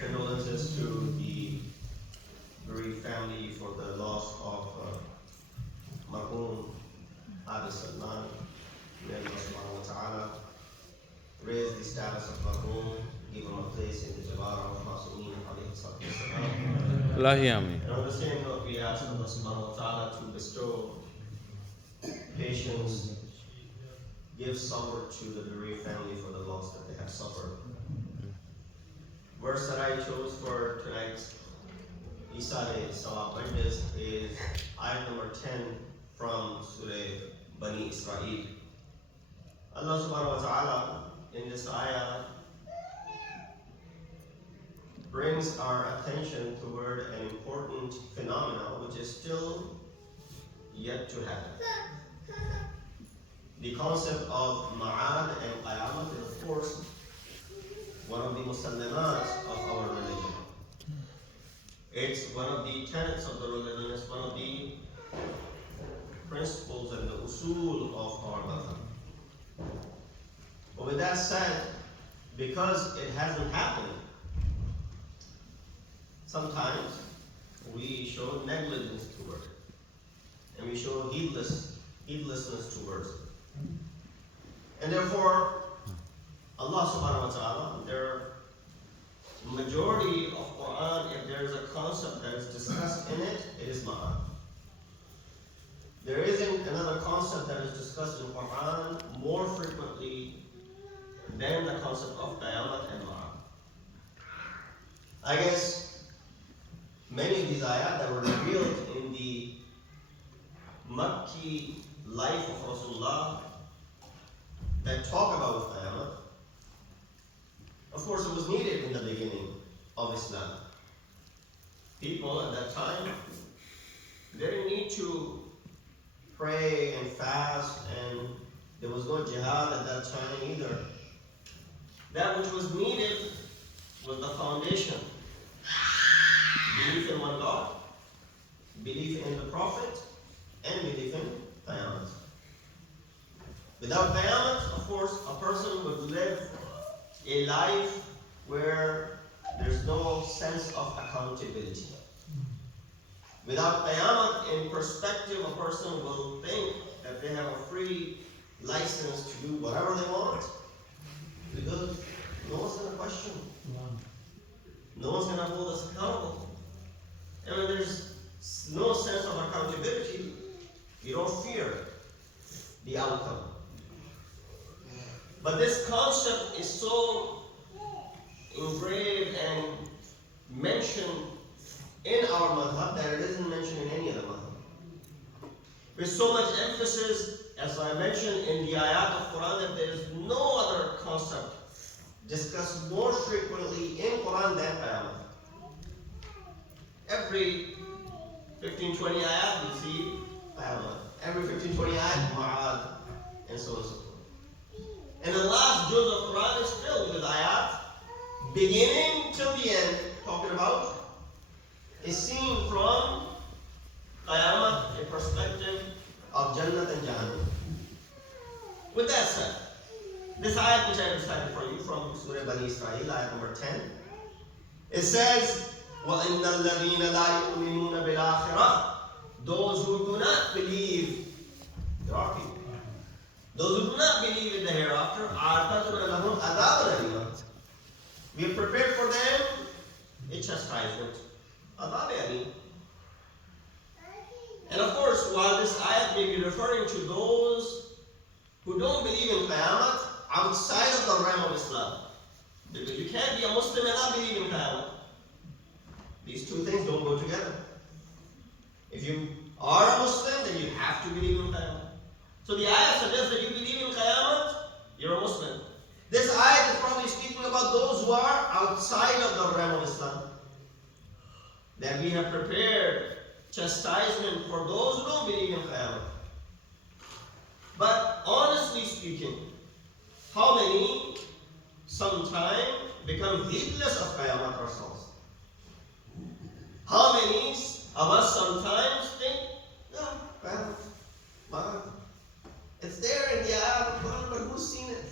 Condolences to the bereaved family for the loss of Marhum Abi Salman. May Allah subhanahu wa ta'ala raise the status of Marhum, give him a place in the Jabara of Masumeen alayhi salatu wassalam. And on the same note, we ask Allah subhanahu wa ta'ala to bestow patience, give sabr to the bereaved family for the loss that they have suffered. Verse that I chose for tonight's Isale Sawab Majlis is ayat number 10 from Surah Bani Israel. Allah subhanahu wa ta'ala in this ayah brings our attention toward an important phenomenon which is still yet to happen. The concept of Ma'ad and Qayamat is, of course, one of the musallamat of our religion. It's one of the tenets of the religion, it's one of the principles and the usul of our madhab. But with that said, because it hasn't happened, sometimes we show negligence towards it, and we show heedlessness towards it. And therefore, Allah subhanahu wa ta'ala, their majority of Quran, if there is a concept that is discussed in it, it is ma'ad. There isn't another concept that is discussed in Quran more frequently than the concept of qayamat and ma'ad. I guess many of these ayat that were revealed in the Makki life of Rasulullah that talk about qayamat, of course, it was needed in the beginning of Islam. People at that time, they didn't need to pray and fast, and there was no jihad at that time either. That which was needed was the foundation. Belief in one God, belief in the Prophet, and belief in Qiyamah. Without Qiyamah, of course, a person would live a life where there's no sense of accountability. Without Qiyamah in perspective, a person will think that they have a free license to do whatever they want, because no one's going to question. No one's going to hold us accountable. And when there's no sense of accountability, you don't fear the outcome. But this concept is so engraved and mentioned in our madhab that it isn't mentioned in any other madhab. With so much emphasis, as I mentioned in the ayat of Quran, that there is no other concept discussed more frequently in Quran than qiyamah. Every 15-20 ayat you see qiyamah. Every 15-20 ayat ma'ad, and so on and so forth. And the last juz of Quran is filled with ayat, beginning till the end, talking about a scene from Qiyamah, a perspective of Jannat and Jahannam. With that said, this ayat which I recited for you from Surah Bani Israel, ayat number 10, it says, وَإِنَّ الَّذِينَ لَا يُؤْمِنُونَ بِالْآخِرَةِ, those who do not believe, there are people, those who do not believe in the hereafter, أَعْتَدْنَا لَهُمْ عَذَابًا أَلِيمًا, we have prepared for them a chastisement. Adhab alim. And of course, while this ayat may be referring to those who don't believe in Qiyamah outside of the realm of Islam, because you can't be a Muslim and not believe in Qiyamah. These two things don't go together. If you are a Muslim, then you have to believe in Qiyamah. So the ayat suggests that you believe in Qiyamah, you're a Muslim. This ayat is probably speaking about those who are outside of the realm of Islam. That we have prepared chastisement for those who don't believe in Qiyamah. But honestly speaking, how many sometime become heedless of Qiyamah ourselves? How many of us sometimes think, Qiyamah, it's there in the ayat of Quran, but who's seen it?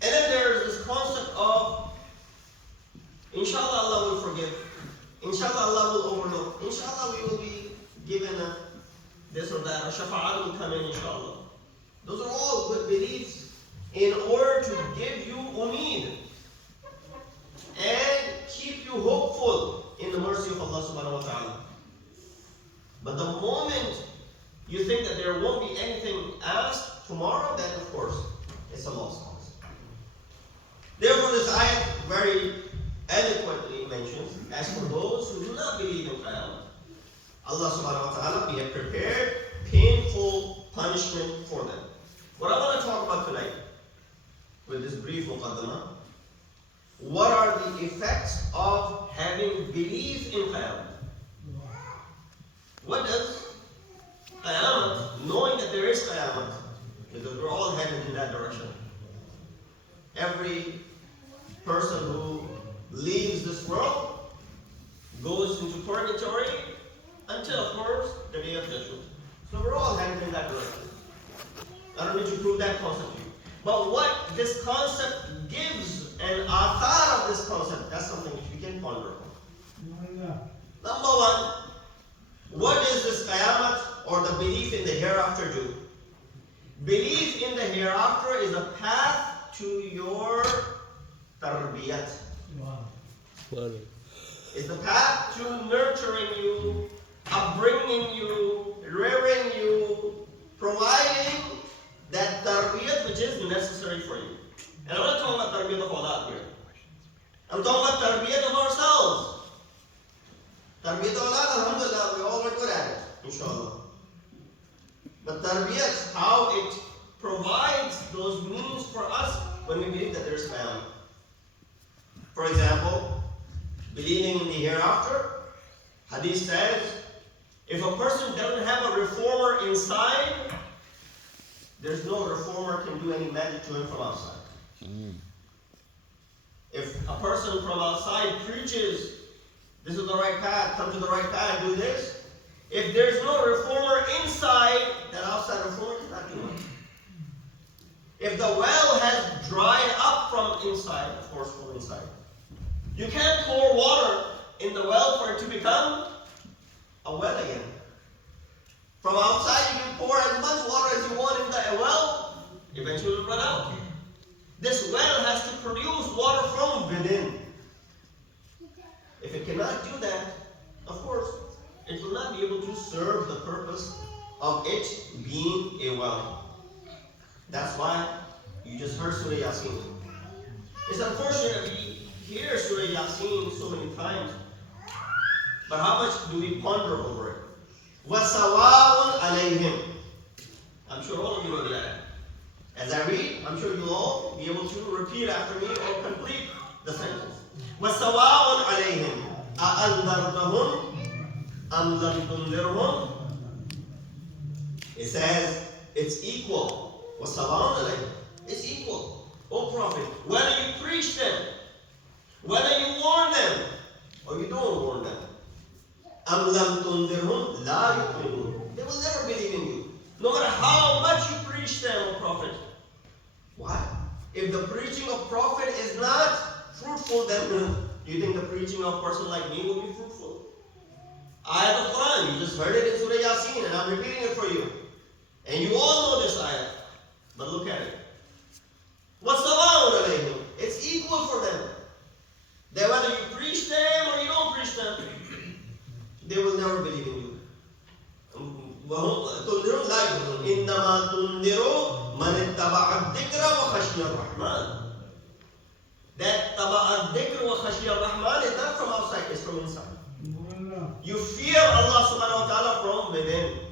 And then or that, or shafa'at will come in, inshallah. Those are all good beliefs in order to give you umeed and keep you hopeful in the mercy of Allah subhanahu wa ta'ala. But the moment you think that there won't be anything asked tomorrow, then of course it's a lost cause. Therefore, this ayat very eloquently mentions, as for those who do not believe in Qiyamah, Allah subhanahu wa ta'ala, we have prepared painful punishment for them. What I want to talk about tonight, with this brief muqaddamah, what are the effects of having belief in Qiyamah? What does Qiyamah, knowing that there is Qiyamah, because we're all headed in that direction. Every person who leaves this world goes into purgatory until, of course, the day of judgment. So we're all headed in that direction. I don't need to prove that concept to you. But what this concept gives, and athar of this concept, that's something which we can ponder on. Number one, what does this qiyamah or the belief in the hereafter do? Belief in the hereafter is a path to your tarbiyat. Wow. It's the path to nurturing you, upbringing you, rearing you, providing that tarbiyat which is necessary for you. And I'm not talking about tarbiyat of awlad here. I'm talking about tarbiyat of ourselves. Tarbiyat of awlad, alhamdulillah, we all are good at it, inshallah. But tarbiyat, how it provides those means for us when we believe that there is qiyamah. For example, believing in the hereafter, hadith says, if a person doesn't have a reformer inside, there's no reformer can do any magic to him from outside. If a person from outside preaches, this is the right path, come to the right path, do this. If there's no reformer inside, that outside reformer cannot do it. If the well has dried up from inside, of course from inside, you can't pour water in the well for it to become a well again. From outside you can pour as much water as you want in the well, eventually it will run out. This well has to produce water from within. If it cannot do that, of course, it will not be able to serve the purpose of it being a well. That's why you just heard Surah Yasin. It's unfortunate that we hear Surah Yasin so many times, but how much do we ponder over it? وَسَوَاءٌ عَلَيْهِمْ. I'm sure all of you know that. As I read, I'm sure you'll all be able to repeat after me or complete the sentence. وَسَوَاءٌ عَلَيْهِمْ أَأَنذَرْتَهُمْ أَمْ لَمْ تُنذِرْهُمْ. It says it's equal. وَسَوَاءٌ عَلَيْهِمْ. It's equal. O Prophet, whether you preach them, whether you warn them, or you don't warn them. أَمْ لَمْ تُنذِرْهُمْ لَا يُؤْمِنُونَ. They will never believe in you. No matter how much you preach them, O Prophet. Why? If the preaching of Prophet is not fruitful, then do you think the preaching of a person like me will be fruitful? Ayat of Quran, you just heard it in Surah Yasin, and I'm repeating it for you. And you all know this ayat. But look at it. وَالسَّوَاءٌ عَلَيْهِمْ. It's equal for them. That whether you preach them or you don't preach them, they will never believe in you. تُنذِرُ لَا يُؤْمِنُونَ إِنَّمَا تُنذِرُ مَنِ اتَّبَعَ الذِّكْرَ وَخَشِيَ الرَّحْمَنِ. That taba'ad dhikr wa khashiyya rahman is not from outside, it's from inside. You fear Allah subhanahu wa ta'ala from within.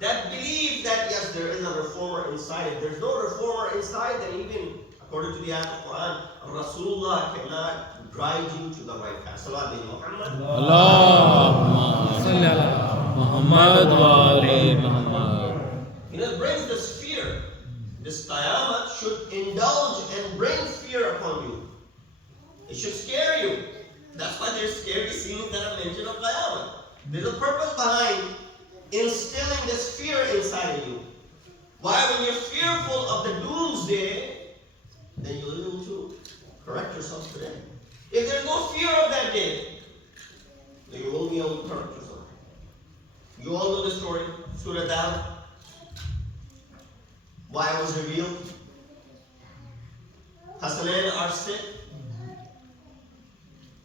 That belief that yes, there is a reformer inside. If there's no reformer inside, then even according to the ayat of Quran, Rasulullah cannot guide you to the right path. Salat bin Muhammad. Allahumma salli ala Muhammad wa ali Muhammad. It brings this fear. This qiyamah should indulge and bring fear upon you. It should scare you. That's why there's scary scenes that are mentioned of qiyamah. There's a purpose behind instilling this fear inside of you. Why? When you're fearful of the doomsday, then you'll be able to correct yourself today. If there's no fear of that day, then you won't be able to correct yourself. You all know the story, Surah Dal. Why it was revealed? Hassanain are sick.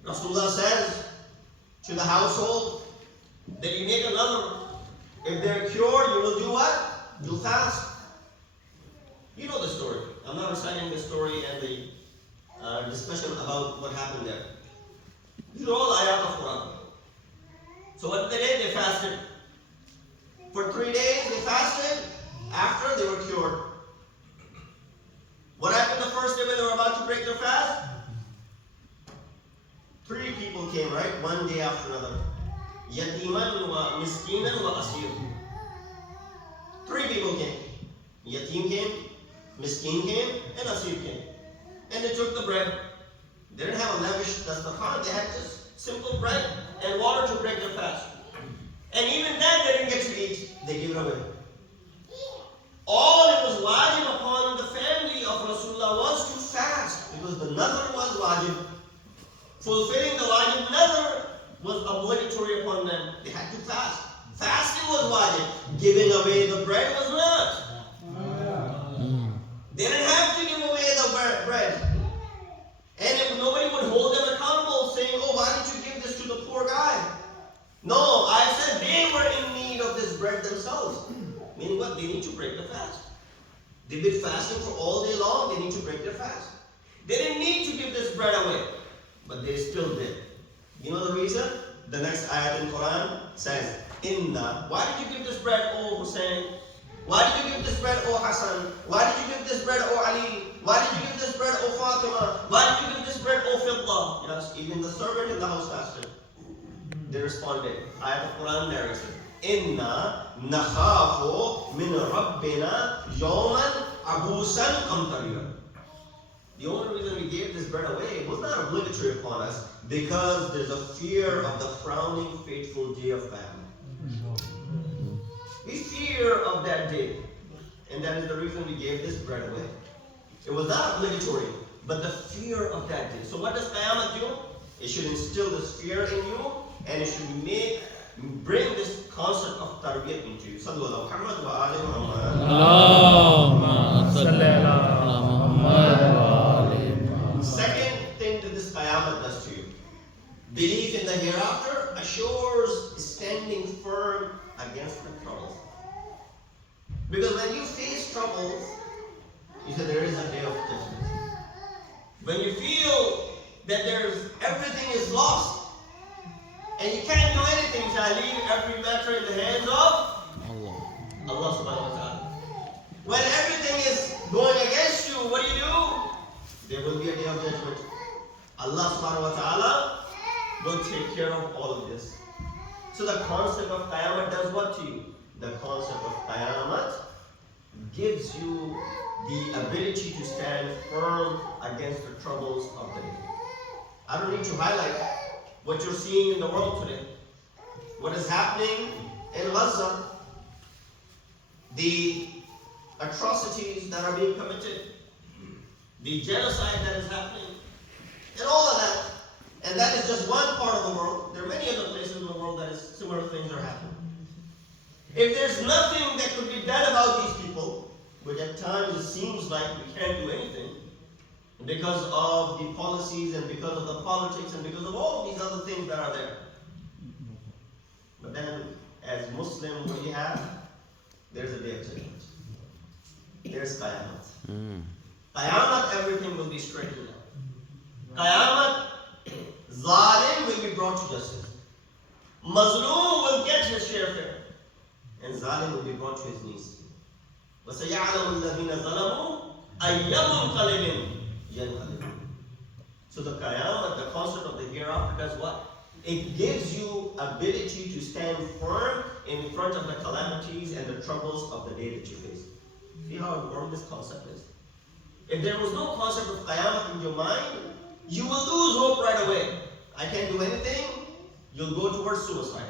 Rasulullah says to the household that you make another. If they're cured, you will do what? You'll fast. You know the story. I'm not reciting the story and the discussion about what happened there. These are all ayat of Quran. So what they did, they fasted. For 3 days they fasted. After they were cured. What happened the first day when they were about to break their fast? 3 people came, right? One day after another. Yatiman wa miskinan wa asir. 3 people came. Yatim came, miskin came, and asir came. And they took the bread. They didn't have a lavish dastarkhan. They had just simple bread and water to break their fast. And even then they didn't get to eat. They gave it away. All it was wajib upon the family of Rasulullah was to fast. Because the nazar was wajib. Fulfilling the wajib nazar was obligatory upon them. They had to fast. Fasting was wajib. Giving away the bread was not. They didn't have to give away the bread. And if nobody would hold them accountable saying, oh, why did you give this to the poor guy? No, I said they were in need of this bread themselves. Meaning what? They need to break the fast. They've been fasting for all day long. They need to break their fast. They didn't need to give this bread away. But they still did. You know the reason? The next ayat in Quran says, Inna. Why did you give this bread, O Hussein? Why did you give this bread, O Hassan? Why did you give this bread, O Ali? Why did you give this bread, O Fatima? Why did you give this bread, O Fidda? Yes, even the servant in the house fasted. They responded. Ayat of Quran narrates it. Inna nakhafu min rabbina yawman abusan qamtarira. The only reason we gave this bread away was not obligatory upon us because there's a fear of the frowning, fateful day of Qiyamah. We fear of that day, and that is the reason we gave this bread away. It was not obligatory, but the fear of that day. So what does Qiyamah do? It should instill this fear in you, and it should bring this concept of tarbiyat into you. Sallu ala Muhammad wa ali Muhammad. Allahumma salli ala Muhammad wa ali Muhammad. Second thing that this Qiyamah does to you. Belief in the hereafter assures standing firm against the troubles. Because when you face troubles, you say there is a day of judgment. When you feel that everything is lost, and you can't do anything, so I leave every matter in the hands of Allah subhanahu wa ta'ala. When everything is going against you, what do? There will be a day of judgment. Allah subhanahu wa ta'ala will take care of all of this. So the concept of Qiyamah does what to you? The concept of Qiyamah gives you the ability to stand firm against the troubles of the day. I don't need to highlight what you're seeing in the world today. What is happening in Gaza. The atrocities that are being committed. The genocide that is happening. And all of that. And that is just one part of the world. There are many other places in the world that similar things are happening. If there's nothing that could be done about these people, which at times it seems like we can't do anything, because of the policies and because of the politics and because of all these other things that are there. But then, as Muslim, what do you have? There's a day of judgment. There's Qiyamah. Qiyamah, everything will be straightened out. Qiyamah, Zalim will be brought to justice. Mazloom will get his share fair. And Zalim will be brought to his knees. وَسَيَعْلَمُ الَّذِينَ ظَلَمُوا أَيَّ مُنْقَلِبٍ يَنْقَلِبُونَ. So the Qiyamah, the concept of the hereafter, does what? It gives you ability to stand firm in front of the calamities and the troubles of the day that you face. See how important this concept is? If there was no concept of Qiyamah in your mind, you will lose hope right away. I can't do anything, you'll go towards suicide.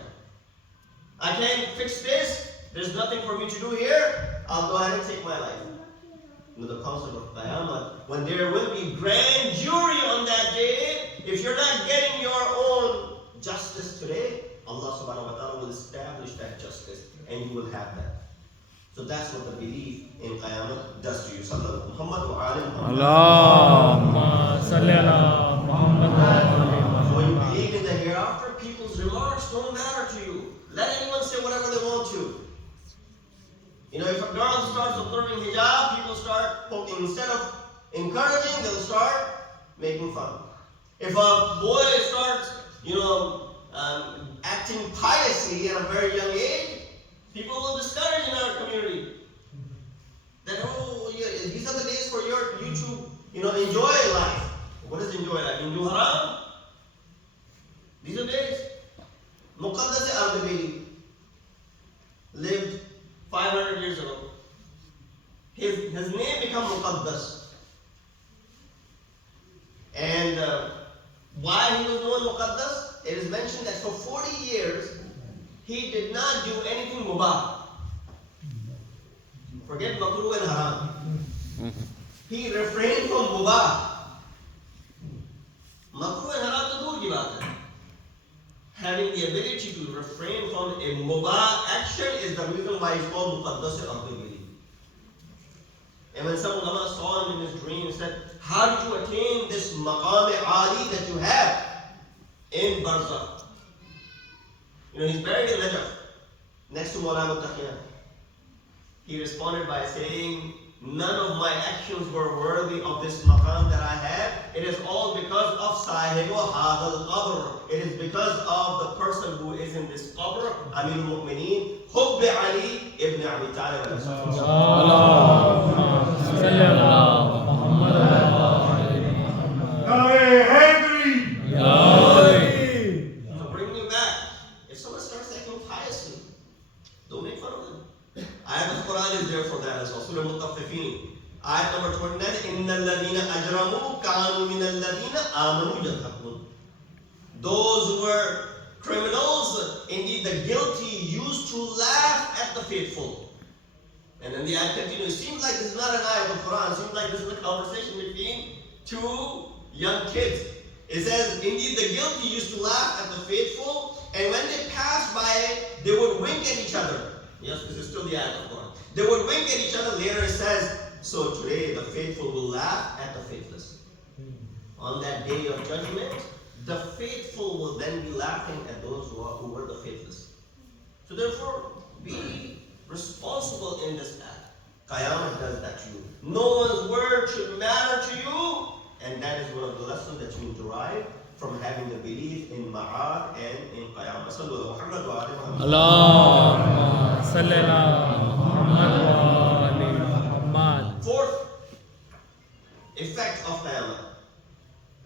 I can't fix this, there's nothing for me to do here, I'll go ahead and take my life. With the concept of Qiyamah, when there will be grand jury on that day, if you're not getting your own justice today, Allah subhanahu wa ta'ala will establish that justice and you will have that. So that's what the belief in Qiyamah does to you. Sallallahu Muhammad wa ali Muhammad. Allahumma salli ala Muhammad wa ali Muhammad. When you believe in the hereafter, people's remarks don't matter to you. Let anyone say whatever they want to. You know, if a girl starts observing hijab, people start poking. Instead of encouraging, they'll start making fun. If a boy starts, acting piously at a very young age, people will discourage in our community. That, these are the days for you to, enjoy life. What is enjoy life? Enjoy haram? These are days. Muqaddas Ahl-e-Bait lived 500 years ago. His name became Muqaddas. And why he was known Muqaddas? It is mentioned that for 40 years, he did not do anything mubah. Forget makruh and haram. He refrained from mubah. Makruh and haram to dur ki baat hai. Having the ability to refrain from a mubah action is the reason why he's called Muqaddas Ahl-e-Bait. And when some ulama saw him in his dream and said, how did you attain this maqam ali that you have in Barzakh? He's buried in Najaf, next to Molana. He responded by saying, none of my actions were worthy of this maqam that I have. It is all because of Sahibu Hadal Qabr. It is because of the person who is in this qabr, Amir al-Mu'mineen, Hubbi Ali ibn Abi Talib. Allahumma salli ala Muhammad wa ali Muhammad. So bring me back. If someone starts acting piously, don't make fun of them. Ayat of Quran is there for that as well. Surah Mutaffifin. Ayat number 29. Inna alladhina ajramu kanu min alladhina amanu yadhakun. Those who were criminals, indeed the guilty, used to laugh at the faithful. And then the ayat continues. It seems like this is not an ayat of Quran. It seems like this is a conversation between two young kids. It says, indeed the guilty used to laugh at the faithful, and when they passed by, they would wink at each other. Yes, this is still the ayat of Quran. They would wink at each other. Later it says, so today the faithful will laugh at the faithless. On that day of judgment, the faithful will then be laughing at those who were the faithless. So therefore, be responsible in this act. Qiyamah does that to you. No one's word should matter to you, and that is one of the lessons that you derive from having the belief in Ma'ad and in Qiyamah. Sallallahu Muhammad wa ali Muhammad. Allahumma salli ala Muhammad wa ali Muhammad. Fourth effect of Qiyamah.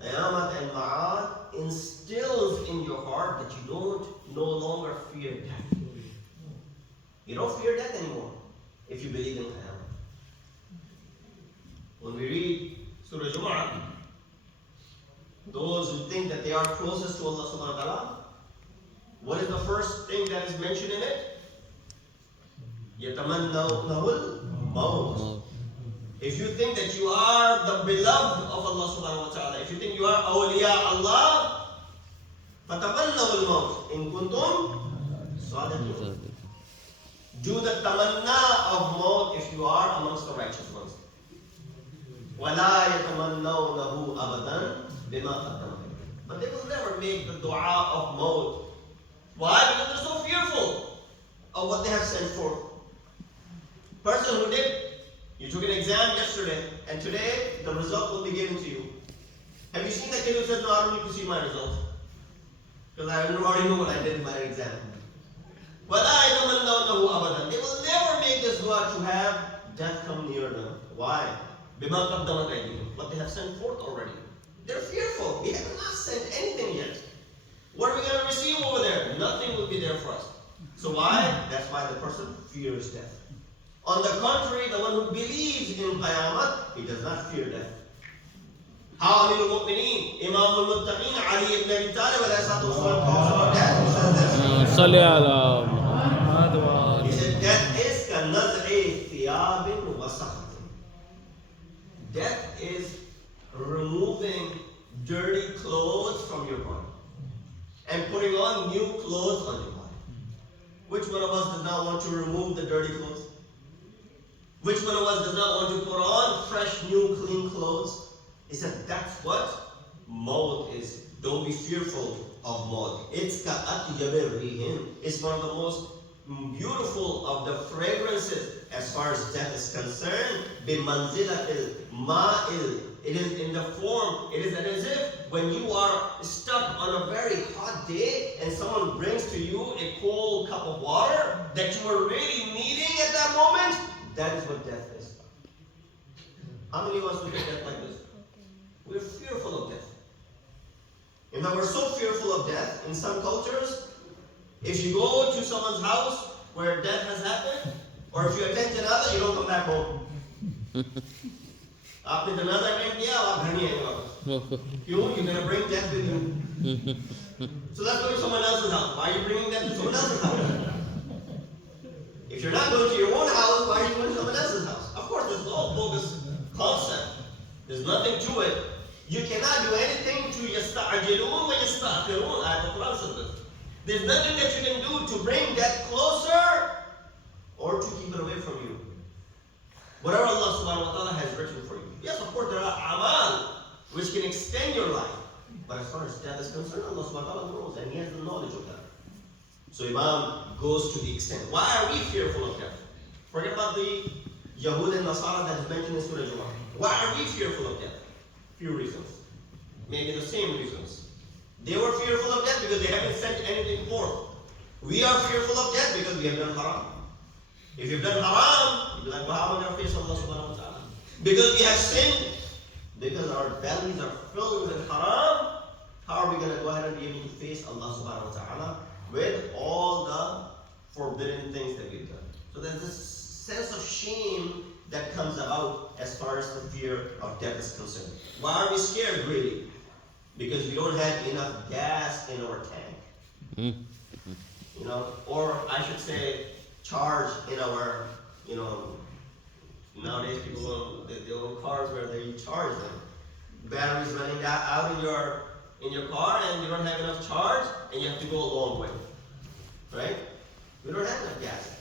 Qiyamah and Ma'ad instills in your heart that you don't no longer fear death. You don't fear death anymore if you believe in Qiyamah. When we read Surah Jumu'ah, those who think that they are closest to Allah subhanahu wa ta'ala, what is the first thing that is mentioned in it? يَتَمَنَّوْنَهُ الْمَوْتِ. If you think that you are the beloved of Allah subhanahu wa ta'ala, if you think you are awliya Allah, فَتَمَنَّوْا الْمَوْتِ إِن كُنْتُمْ صَادِقِينَ. Do the tamanna of maut if you are amongst the righteous ones. وَلَا يَتَمَنَّوْنَهُ أَبَدًا بِمَا قَدَّمَ. But they will never make the dua of maut. Why? Because they're so fearful of what they have sent forth. Person who did, you took an exam yesterday, and today the result will be given to you. Have you seen that kid who says, no, I don't need to see my result, because I already know what I did in my exam? وَلَا يَتَمَنَّوْنَهُ أَبَدًا. They will never make this dua to have death come near them. Why? بِمَا قَدَّمَتْ أَيْدِيهِمْ. What they have sent forth already. They're fearful. We have not sent anything yet. What are we going to receive over there? Nothing will be there for us. So why? That's why the person fears death. On the contrary, the one who believes in Qiyamah, he does not fear death. How Amir al-Mu'mineen, Imam al-Muttaqeen, Ali ibn Abi Talib, talks about death. He says this. Salli ala Muhammad wa ali. He said, death is كَنَزْعِ ثِيَابٍ وَسَخْطٍ. Death is removing dirty clothes from your body and putting on new clothes. clothes on your body. Which one of us does not want to remove the dirty clothes? Which one of us does not want to put on fresh, new, clean clothes? He said, that's what maut is. Don't be fearful of maut. It's It's one of the most beautiful of the fragrances as far as death is concerned. It is in the form, it is as if when you are stuck on a very hot day and someone brings to you a cold cup of water that you are really needing at that moment. That is what death is. How many of us look at death like this? We're fearful of death. In fact, we're so fearful of death in some cultures. If you go to someone's house where death has happened, or if you attend janazah, you don't come back home. आपने जनाजा attend किया आप घर नहीं आएंगे वापस क्यों you're going to bring death with you. So that's going to someone else's house. Why are you bringing death to someone else's house? If you're not going to your own house, why are you going to someone else's house? Of course, this is all bogus concept. There's nothing to it. You cannot do anything to yasta'ajilun wa yasta'khirun. Ayat al-Quran says this. There's nothing that you can do to bring death closer or to keep it away from you. Whatever Allah subhanahu wa ta'ala has written for you. Yes, of course, there are amal which can extend your life. But as far as death is concerned, Allah subhanahu wa ta'ala knows and He has the knowledge of that. So Imam goes to the extent. Why are we fearful of death? Forget about the Yahud and Nasara that is mentioned in Surah Jumu'ah. Why are we fearful of death? Few reasons. Maybe the same reasons. They were fearful of death because they haven't sent anything forth. We are fearful of death because we have done haram. If you've done haram, you'll be like, well, how am I going to face Allah subhanahu wa ta'ala? Because we have sinned. Because our bellies are filled with haram. How are we going to go ahead and be able to face Allah subhanahu wa ta'ala with all the forbidden things that we've done? So there's this sense of shame that comes about as far as the fear of death is concerned. Why are we scared, really? Because we don't have enough gas in our tank. You know, or I should say, charge in our, you know, nowadays people own they own cars where they charge them. Batteries running out in your car and you don't have enough charge and you have to go a long way. Right? We don't have enough gas.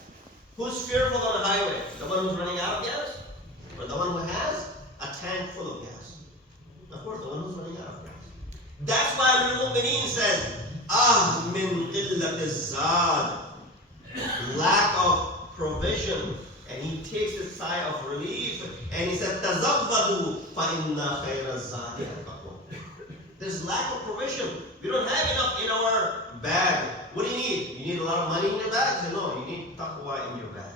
Who's fearful on the highway? The one who's running out of gas? Or the one who has a tank full of gas? Of course, the one who's running out of gas. That's why Al-Mu'mineen said, min qillat az-zad. Lack of provision. And he takes a sigh of relief and he said, Tazabbadu fa inna khayra az-zadi al-taqwa. There's lack of provision. We don't have enough in our bag. What do you need? You need a lot of money in your bag? He said, no, you need taqwa in your bag.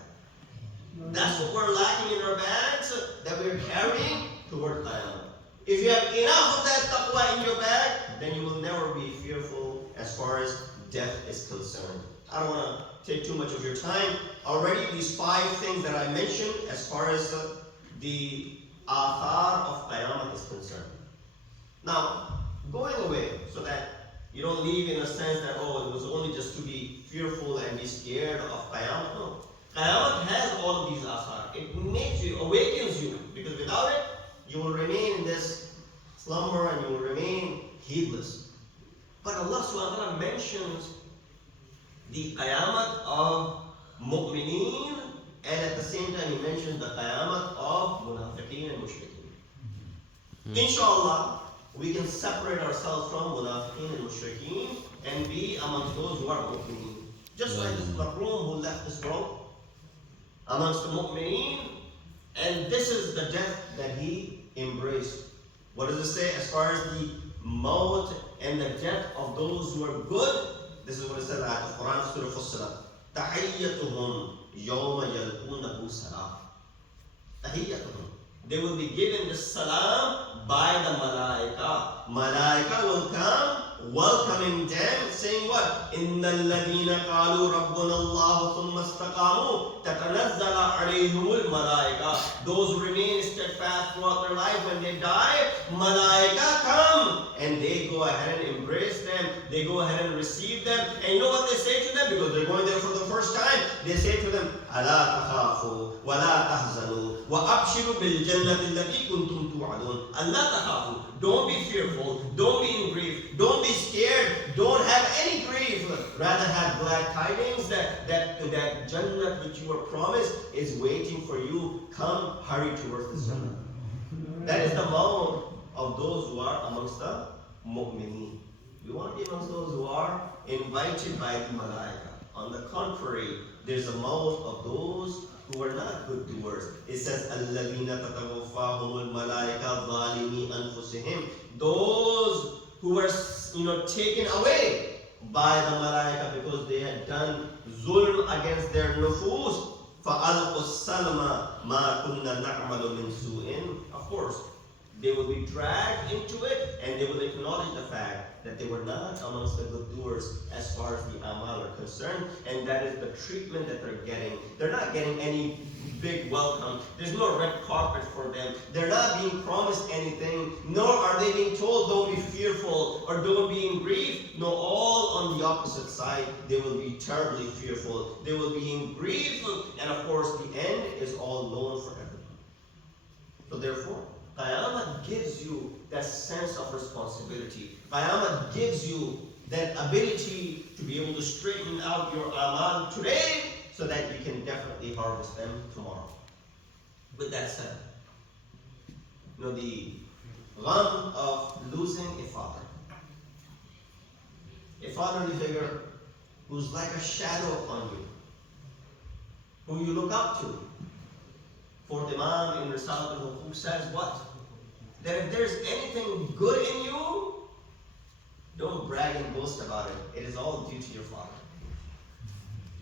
That's what we're lacking in our bags that we're carrying toward Qiyamah. If you have enough of that taqwa in your bag, then you will never be fearful as far as death is concerned. I don't want to take too much of your time. Already these 5 things that I mentioned as far as the athar of Qiyamah is concerned. Now, going away so that you don't leave in a sense that, oh, it was only just to be fearful and be scared of Qiyamah. No. Qiyamah has all of these athar. It makes you, awakens you, because without it, you will remain in this slumber and you will remain heedless. But Allah subhanahu wa ta'ala mentions the Qiyamah of mu'mineen, and at the same time He mentions the Qiyamah of munafiqeen and mushrikeen. Inshallah, we can separate ourselves from munafiqeen and mushrikeen and be amongst those who are mu'mineen. Just like this Mahroom who left this world amongst the mu'mineen, and this is the death that he embraced. What does it say as far as the maut and the death of those who are good? This is what it says in the Quran, Surah Fussilat. Tahiyyatuhum yawma yalqunahu salam. Tahiyyatuhum. They will be given the salam by the malaika. Malaika will come welcoming them, saying what? Inna alladhina qalu rabbuna Allah thumma istaqamu tatanazzala alayhimul malaika. Those who remain steadfast throughout their life, when they die, malaika come and they go ahead and embrace them. They go ahead and receive them. And you know what they say to them? Because they're going there for the first time. They say to them, Ala takhafu wa la tahzanu wa abshiru bil jannati allati kuntum توعدون. Allah takhafu. Don't be fearful. Don't be in grief. Don't be scared. Don't have any grief. Rather have glad tidings that Jannah which you were promised is waiting for you. Come, hurry towards this Jannah. That is the mode of those who are amongst the mu'mineen. We want to be amongst those who are invited by the malaika. On the contrary, there's a mode of those who are not good doers. It says, الَّذِينَ تَتَوَفَّاهُمُ الْمَلَائِكَةُ ظَالِمِي أَنفُسِهِمْ. Those who were taken away by the malaika because they had done zulm against their nufus. فَأَلْقُوا السَّلْمَ مَا كُنَّا نَعْمَلُ مِنْ سُوءٍ. Of course, they will be dragged into it and they will acknowledge the fact that they were not amongst the good doers as far as the amal are concerned, and that is the treatment that they're getting. They're not getting any big welcome. There's no red carpet for them. They're not being promised anything, nor are they being told don't be fearful or don't be in grief. No, all on the opposite side, they will be terribly fearful. They will be in grief, and of course the end is all known for everyone. So therefore, Qiyamah gives you that sense of responsibility. Qiyamah gives you that ability to be able to straighten out your amal today so that you can definitely harvest them tomorrow. With that said, the gham of losing a fatherly figure who's like a shadow upon you, who you look up to. Fourth Imam in Risalat al-Huquq says what? That if there's anything good in you, don't brag and boast about it. It is all due to your father.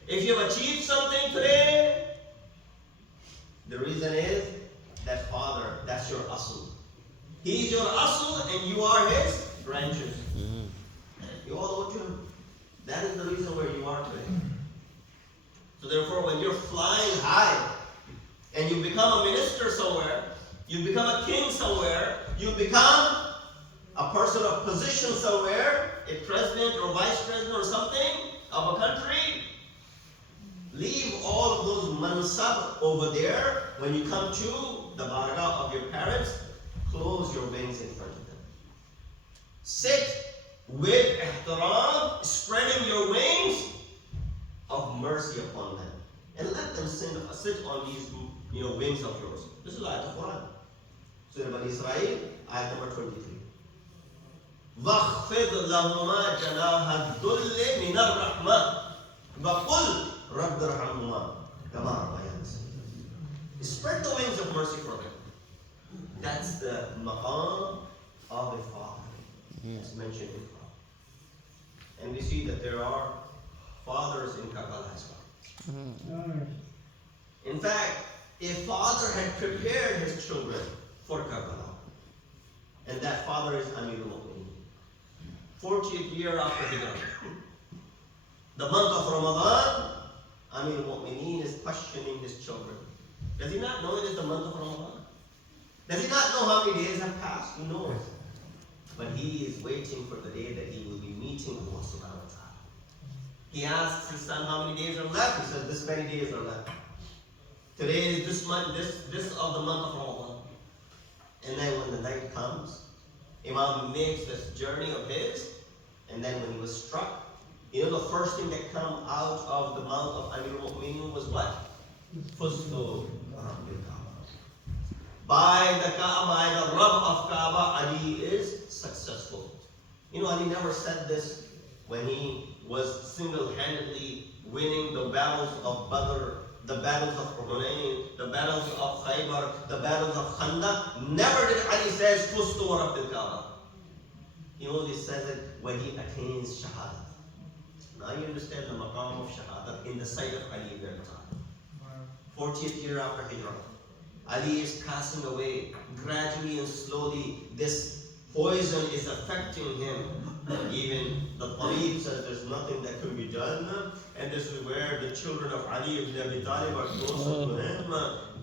If you have achieved something today, the reason is that father, that's your asl. He's your asl and you are his branches. You all owe to him. That is the reason where you are today. So therefore, when you're flying high, and you become a minister somewhere, you become a king somewhere, you become a person of position somewhere, a president or vice president or something of a country, leave all of those mansab over there. When you come to the barakah of your parents, close your wings in front of them. Sit with ihtaram, spreading your wings of mercy upon them. And let them sit on these wings of yours. This is ayat of Quran. Surah Bani Israel, ayat number 23. وَخْفِضْ لَهُمَا جَنَاحَ الذُّلِّ مِنَ الرَّحْمَةِ وَقُلْ رَبِّ ارْحَمْهُمَا كَمَا رَبَّيَانِي صَغِيرًا. Spread the wings of mercy for them. That's the maqam of a father, as mentioned in Quran. And we see that there are fathers in Karbala as well. In fact, a father had prepared his children for Karbala. And that father is Amirul Mu'mineen. 40th year after Hijrah. The month of Ramadan, Amirul Mu'mineen is questioning his children. Does he not know it is the month of Ramadan? Does he not know how many days have passed? He knows. But he is waiting for the day that he will be meeting Allah subhanahu wa ta'ala. He asks his son how many days are left. He says, this many days are left. Today is this month, this of the month of Ramadan. And then when the night comes, Imam makes this journey of his, and then when he was struck, the first thing that came out of the mouth of Amirul Mu'mineen was what? Fuztu Rabbil Kaaba. By the Kaaba, by the Rabb of Kaaba, Ali is successful. Ali never said this when he was single-handedly winning the battles of Badr, the battles of Hunayn, the battles of Khaybar, the battles of Khandaq. Never did Ali say, Fuztu Rabbil Kaaba. He only says it when he attains Shahadat. Now you understand the maqam of Shahadat in the sight of Ali ibn Abi Talib. 40th year after Hijrah. Ali is passing away. Gradually and slowly, this poison is affecting him. Even the Talib says there's nothing that can be done. And this is where the children of Ali ibn Abi Talib are closer to him.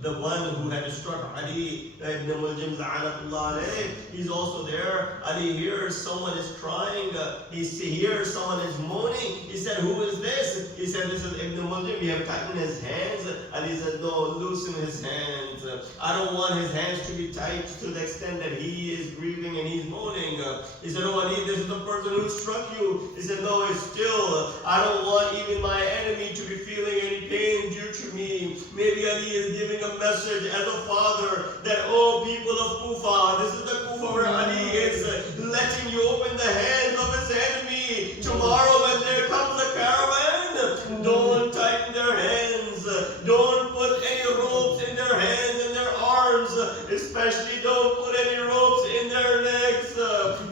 the one who had struck Ali ibn Muljim la'anatullah alayh, he's also there. Ali hears someone is crying, he hears someone is moaning. He said, who is this? He said, this is Ibn Muljim. We have tightened his hands. Ali said, no, loosen his hands. I don't want his hands to be tight to the extent that he is grieving and he's moaning. He said, oh Ali, this is the person who struck you. He said, no, it's still, I don't want even my enemy to be feeling any pain due to me. Maybe Ali is giving a message as a father that, oh people of Kufa, this is the Kufa where Ali is letting you open the hands of his enemy. Tomorrow when there comes a caravan, don't tighten their hands. Don't put any ropes in their hands and their arms. Especially don't put any ropes in their necks.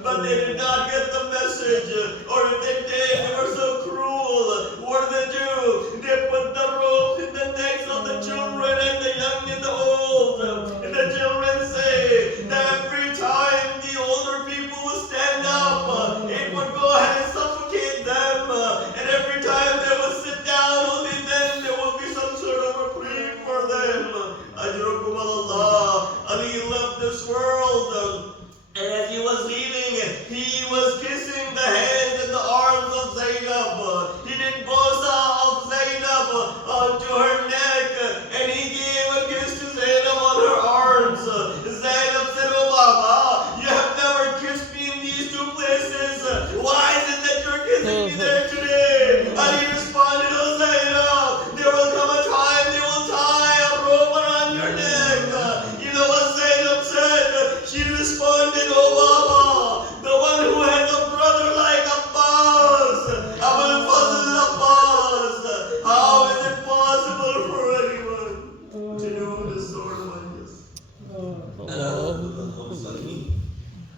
But they did not get the message. Or if they did, they were so cruel. What do? They put the ropes in the necks of the children and the young and the old. And the children say that every time the older people would stand up, it would go ahead and suffocate them. And every time they would sit down, only then there will be some sort of reprieve for them. Ajrukum Allah. Ali left this world. And as he was leaving, he was kissing the hands and the arms of Zainab. He did bosa of Zainab onto her neck, and he gave a kiss to Zainab on her arms. Zainab said, oh Baba, you have never kissed me in these two places. Why is it that you're kissing me there today? And he responded, oh Zainab, there will come a time they will tie a rope around your neck. You know what Zainab said? She responded, oh Baba, the one who has a brother like Abbas, Abul Fazl Abbas, how is it possible for anyone to do this sort of this?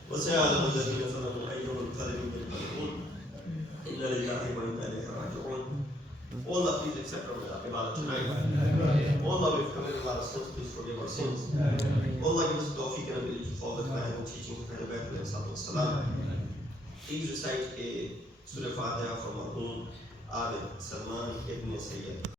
وسيعلم الذين ظلموا أي منقلب ينقلبون إنا لله وإنا إليه راجعون. Oh Allah, please accept our ibadah tonight. Oh Allah, we've committed a lot of sins. Please forgive our sins. Oh Allah, give us the tawfiq and ability to follow the command and teaching of the Prophet ﷺ. Please recite a Surah Fatiha from Marhum Abid Salman ibn Sayyid.